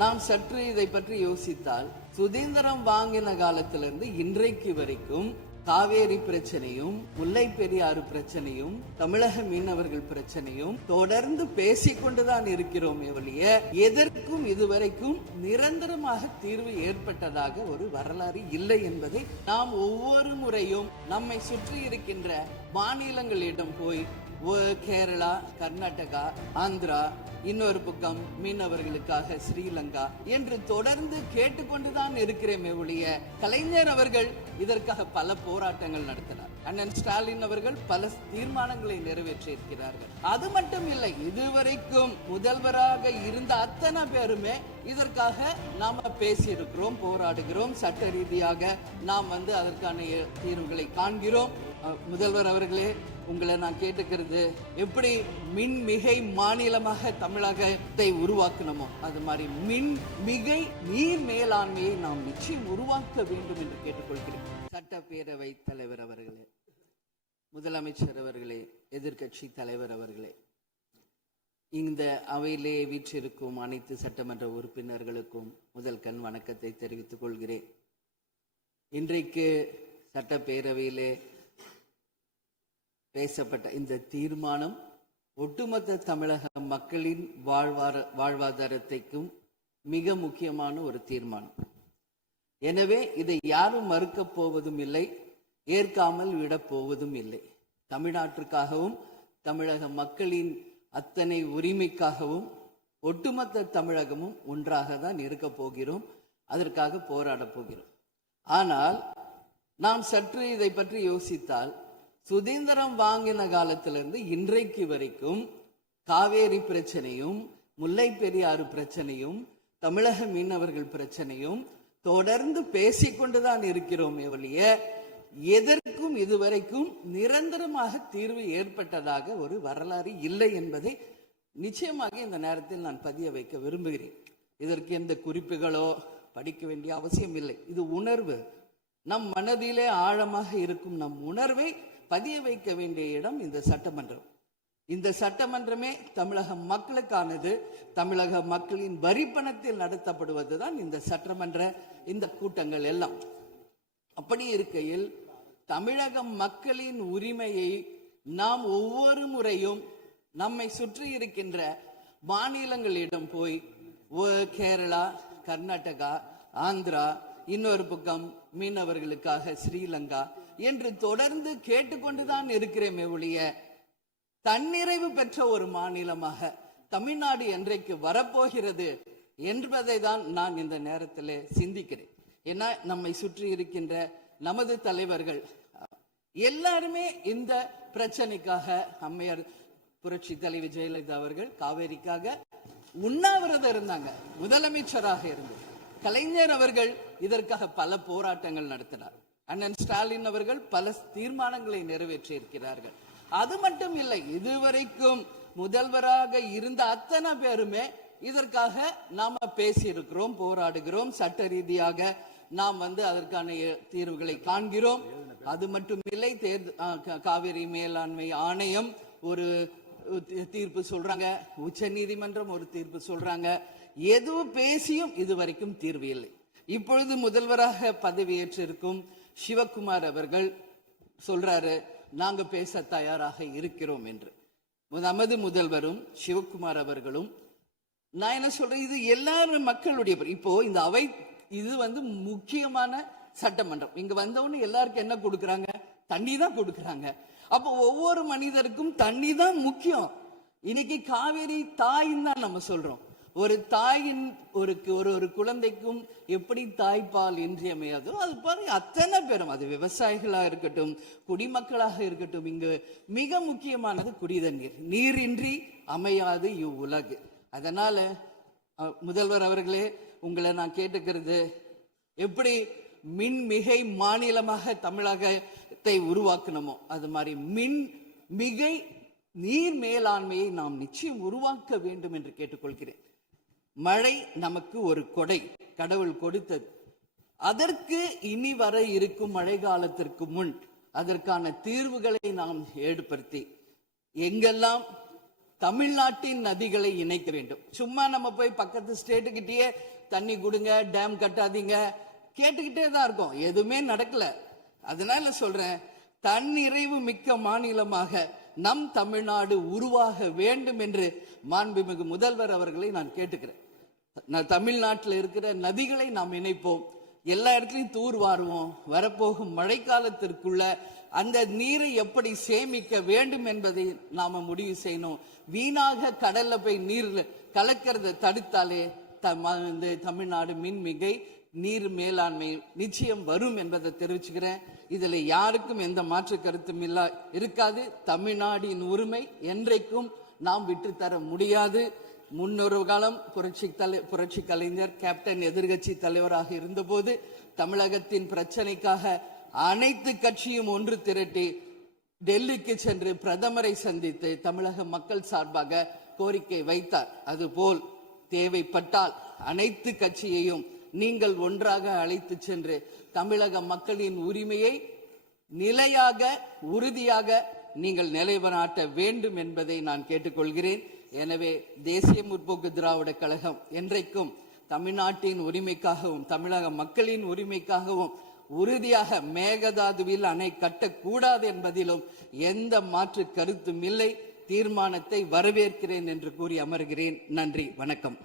நாம் சற்று இதை பற்றி யோசித்தால், சுதந்திரம் வாங்கின காலத்திலிருந்து இன்றைக்கு வரைக்கும் காவேரி பிரச்சனையும், முல்லை பெரியாறு பிரச்சனையும், தமிழக மீனவர்கள் பிரச்சனையும் தொடர்ந்து பேசிக்கொண்டுதான் இருக்கிறோம் ஒழிய எதற்கும் இதுவரைக்கும் நிரந்தரமாக தீர்வு ஏற்பட்டதாக ஒரு வரலாறு இல்லை என்பதை நாம் ஒவ்வொரு முறையும் நம்மை சுற்றி இருக்கின்ற மாநிலங்களிடம் போய் கேரளா, கர்நாடகா, ஆந்திரா, இன்னொரு பக்கம் மீனவர்களுக்காக ஸ்ரீலங்கா என்று தொடர்ந்து கேட்டுக்கொண்டுதான் இருக்கிறேமே ஒழிய கலைஞர் அவர்கள் இதற்காக பல போராட்டங்கள் நடத்தினார். அண்ணன் ஸ்டாலின் அவர்கள் பல தீர்மானங்களை நிறைவேற்றி இருக்கிறார்கள். அது மட்டும் இல்லை, இதுவரைக்கும் முதல்வராக இருந்த அத்தனை பேருமே இதற்காக நாம பேசி இருக்கிறோம், போராடுகிறோம், சட்ட ரீதியாக நாம் அதற்கான தீர்வுகளை காண்கிறோம். முதல்வர் அவர்களே, உங்களை நான் கேட்டுக்கிறது, எப்படி மின் மிகை மாநிலமாக தமிழகத்தை உருவாக்கணுமோ அது மாதிரி மின் மிகை நீர் மேலாண்மையை நாம் நிச்சயம் உருவாக்க வேண்டும் என்று கேட்டுக்கொள்கிறேன். சட்டப்பேரவை தலைவர் அவர்களே, முதலமைச்சர் அவர்களே, எதிர்கட்சி தலைவர் அவர்களே, இந்த அவையிலே வீற்றிருக்கும் அனைத்து சட்டமன்ற உறுப்பினர்களுக்கும் முதல் கண் வணக்கத்தை தெரிவித்துக் கொள்கிறேன். இன்றைக்கு சட்டப்பேரவையிலே பேசப்பட்ட இந்த தீர்மானம் ஒட்டுமொத்த தமிழக மக்களின் வாழ்வாதாரத்தைக்கும் மிக முக்கியமான ஒரு தீர்மானம். எனவே இதை யாரும் மறுக்கப் போவதும் இல்லை, ஏற்காமல் விடப் போவதும் இல்லை. தமிழ்நாட்டிற்காகவும் தமிழக மக்களின் அத்தனை உரிமைக்காகவும் ஒட்டுமொத்த தமிழகமும் ஒன்றாக தான் இருக்க போகிறோம், அதற்காக போராட போகிறோம். ஆனால் நாம் சற்று இதை பற்றி யோசித்தால், சுதந்திரம் வாங்கின காலத்திலிருந்து இன்றைக்கு வரைக்கும் காவேரி பிரச்சனையும், முல்லை பெரியாறு பிரச்சனையும், தமிழக மீனவர்கள் பிரச்சனையும் தொடர்ந்து பேசிக்கொண்டுதான் இருக்கிறோம் ஒழிய எதற்கும் இதுவரைக்கும் நிரந்தரமாக தீர்வு ஏற்பட்டதாக ஒரு வரலாறு இல்லை என்பதை நிச்சயமாக இந்த நேரத்தில் நான் பதிய வைக்க விரும்புகிறேன். இதற்கு எந்த குறிப்புகளோ படிக்க வேண்டிய அவசியம் இல்லை. இது உணர்வு, நம் மனதிலே ஆழமாக இருக்கும் நம் உணர்வை பதிய வைக்க வேண்டிய இடம் இந்த சட்டமன்றம். இந்த சட்டமன்றமே தமிழக மக்களுக்கானது. தமிழக மக்களின் வரி பணத்தில் நடத்தப்படுவதுதான் இந்த சட்டமன்ற இந்த கூட்டங்கள் எல்லாம். அப்படி இருக்கையில் தமிழக மக்களின் உரிமையை நாம் ஒவ்வொரு முறையும் நம்மை சுற்றி இருக்கின்ற மாநிலங்களிடம் போய் கேரளா, கர்நாடகா, ஆந்திரா, இன்னொரு பக்கம் மீனவர்களுக்காக ஸ்ரீலங்கா என்று தொடர்ந்து கேட்டுக்கொண்டுதான் இருக்கிறேமே ஒழிய தன்னிறைவு பெற்ற ஒரு மாநிலமாக தமிழ்நாடு என்றைக்கு வரப்போகிறது என்பதை தான் நான் இந்த நேரத்தில் சிந்திக்கிறேன். ஏன்னா நம்மை சுற்றி இருக்கின்ற நமது தலைவர்கள் எல்லாருமே இந்த பிரச்சனைக்காக, அம்மையார் புரட்சி தலைவி ஜெயலலிதா அவர்கள் காவேரிக்காக உண்ணாவிரதம் இருந்தாங்க, முதலமைச்சராக இருந்து. கலைஞர் அவர்கள் இதற்காக பல போராட்டங்கள் நடத்தினார். அண்ணன் ஸ்டாலின் அவர்கள் பல தீர்மானங்களை நிறைவேற்றி இருக்கிறார்கள். அது மட்டும் இல்லை, இதுவரைக்கும் முதல்வராக இருந்த அத்தனை பேருமே இதற்காக நாம பேசி இருக்கிறோம், போராடுகிறோம், சட்ட ரீதியாக நாம் அதற்கான தீர்வுகளை காண்கிறோம். அது மட்டும் இல்லை, காவிரி மேலாண்மை ஆணையம் ஒரு தீர்ப்பு சொல்றாங்க, உச்ச நீதிமன்றம் ஒரு தீர்ப்பு சொல்றாங்க. எதுவும் பேசியும் இதுவரைக்கும் தீர்வு இல்லை. இப்பொழுது முதல்வராக பதவியேற்றிருக்கும் சிவகுமார் அவர்கள் சொல்றாரு, நாங்க பேச தயாராக இருக்கிறோம் என்று. நமது முதல்வரும் சிவகுமார் அவர்களும், நான் என்ன சொல்றேன், இது எல்லாரும் மக்களுடைய, இப்போ இந்த அவை இது முக்கியமான சட்டமன்றம். இங்க வந்தவொன்னு எல்லாருக்கும் என்ன கொடுக்கறாங்க? தண்ணி தான் கொடுக்கறாங்க. அப்போ ஒவ்வொரு மனிதருக்கும் தண்ணி தான் முக்கியம். இன்னைக்கு காவேரி தாயின்னு தான் நம்ம சொல்றோம். ஒரு தாயின் ஒரு குழந்தைக்கும் எப்படி தாய்ப்பால் இன்றியமையாதோ அது பாருங்க, அத்தனை பேரும், அது விவசாயிகளா இருக்கட்டும், குடிமக்களாக இருக்கட்டும், இங்கு மிக முக்கியமானது குடிதண்ணீர். நீரின்றி அமையாது இவ்வுலகு. அதனால முதல்வர் அவர்களே, உங்களை நான் கேட்டுக்கிறது, எப்படி மின் மிகை மாநிலமாக தமிழகத்தை உருவாக்கணுமோ அது மாதிரி மின் மிகை நீர் மேலாண்மையை நாம் நிச்சயம் உருவாக்க வேண்டும் என்று கேட்டுக்கொள்கிறேன். மழை நமக்கு ஒரு கொடை, கடவுள் கொடுத்தது. அதற்கு இனி வர இருக்கும் மழை காலத்திற்கு முன் அதற்கான தீர்வுகளை நாம் ஏற்படுத்தி, எங்கெல்லாம் தமிழ்நாட்டின் நதிகளை இணைக்க வேண்டும். சும்மா நம்ம போய் பக்கத்து ஸ்டேட்டுக்கிட்டயே தண்ணி கொடுங்க, டேம் கட்டாதீங்க கேட்டுக்கிட்டே தான் இருக்கோம், எதுவுமே நடக்கல. அதனால சொல்றேன், தன்னிறைவு மிக்க மாநிலமாக நம் தமிழ்நாடு உருவாக வேண்டும் என்று மாண்புமிகு முதல்வர் அவர்களை நான் கேட்டுக்கிறேன். தமிழ்நாட்டில் இருக்கிற நதிகளை நாம் இணைப்போம், எல்லா இடத்துலையும் தூர் வாருவோம். வரப்போகும் மழைக்காலத்திற்குள்ள அந்த நீரை எப்படி சேமிக்க வேண்டும் என்பதை நாம முடிவு செய்யணும். வீணாக கடல்ல போய் நீர் கலக்கிறத தடுத்தாலே தமிழ்நாடு மின்மிகை நீர் மேலாண்மை நிச்சயம் வரும் என்பதை தெரிவிச்சுக்கிறேன். இதுல யாருக்கும் எந்த மாற்று கருத்தும் இருக்காது. தமிழ்நாடின் உரிமை என்றைக்கும் நாம் விட்டுத்தர முடியாது. முன்னொரு காலம் புரட்சி கலைஞர் கேப்டன் எதிர்கட்சி தலைவராக இருந்தபோது தமிழகத்தின் பிரச்சனைக்காக அனைத்து கட்சியும் ஒன்று திரட்டி டெல்லிக்கு சென்று பிரதமரை சந்தித்து தமிழக மக்கள் சார்பாக கோரிக்கை வைத்தார். அதுபோல் தேவைப்பட்டால் அனைத்து கட்சியையும் நீங்கள் ஒன்றாக அழைத்து சென்று தமிழக மக்களின் உரிமையை நிலையாக உறுதியாக நீங்கள் நிலைநாட்ட வேண்டும் என்பதை நான் கேட்டுக்கொள்கிறேன். எனவே தேசிய முற்போக்கு திராவிட கழகம் என்றைக்கும் தமிழ்நாட்டின் உரிமைக்காகவும் தமிழக மக்களின் உரிமைக்காகவும் உறுதியாக மேகதாதுவில் அணை கட்டக்கூடாது என்பதிலும் எந்த மாற்று கருத்தும் இல்லை. தீர்மானத்தை வரவேற்கிறேன் என்று கூறி அமர்கிறேன். நன்றி, வணக்கம்.